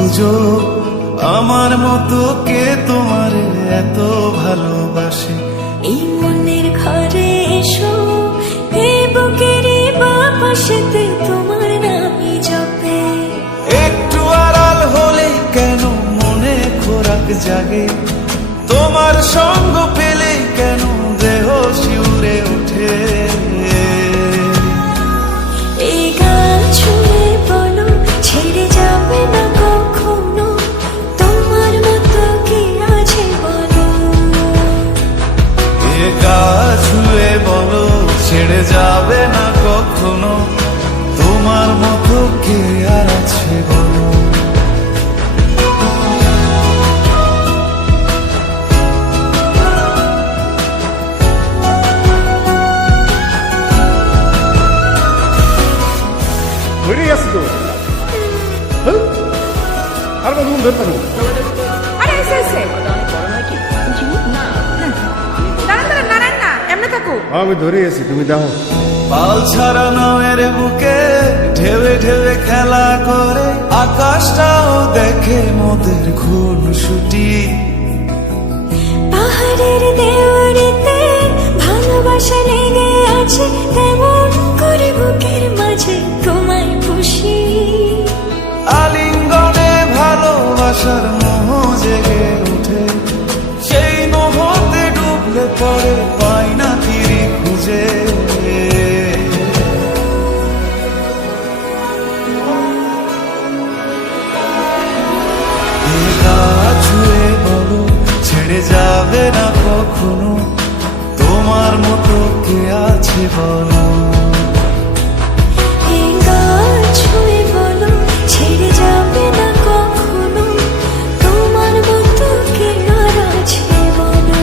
খুঁজো আমার মতো কে তোমার এত ভালোবাসে। এই মনের ঘরে এসো, এই বুকেরই বাপাশেতে তোমার নামই জপে। একটু আড়াল হলে কেন মনে খোরাক জাগে, তোমার সঙ্গ পেলে কেন দেহ শিউরে ওঠে। এই গান ছুঁয়ে বলো ছেড়ে যাবে না কখনো, তোমার মতো কি আছে বলো। এ গা ছুঁয়ে বলো ছেড়ে যাবে না কখনো, তোমার মতো কে আর আছে বলো। ধরে আছে তো আর কতক্ষণ ধরতে হবে? আরে এসে এসে দাঁড়ান দাঁড়ান নারায়ণ না এমনি থাকো। আমি ধরে আছি, তুমি দাও। পাল ছাড়া নামের বুকে ঢেবে ঢেবে খেলা করে, আকাশটাও দেখে মোদের খুনসুটি। পাহাড়ের দেওয়ারিতে ভালোবাসা লেগে আছে, তেমন করে বুকের মাঝে তোমায় খুশি। আলিঙ্গনে ভালোবাসার মোহ জেগে ওঠে, সেই মোহতে ডুবলে পরে পাই না ফিরি খুঁজে। এ গা ছুঁয়ে বলো ছেড়ে যাবে না কখনো, তোমার মতো কে আছে বলো।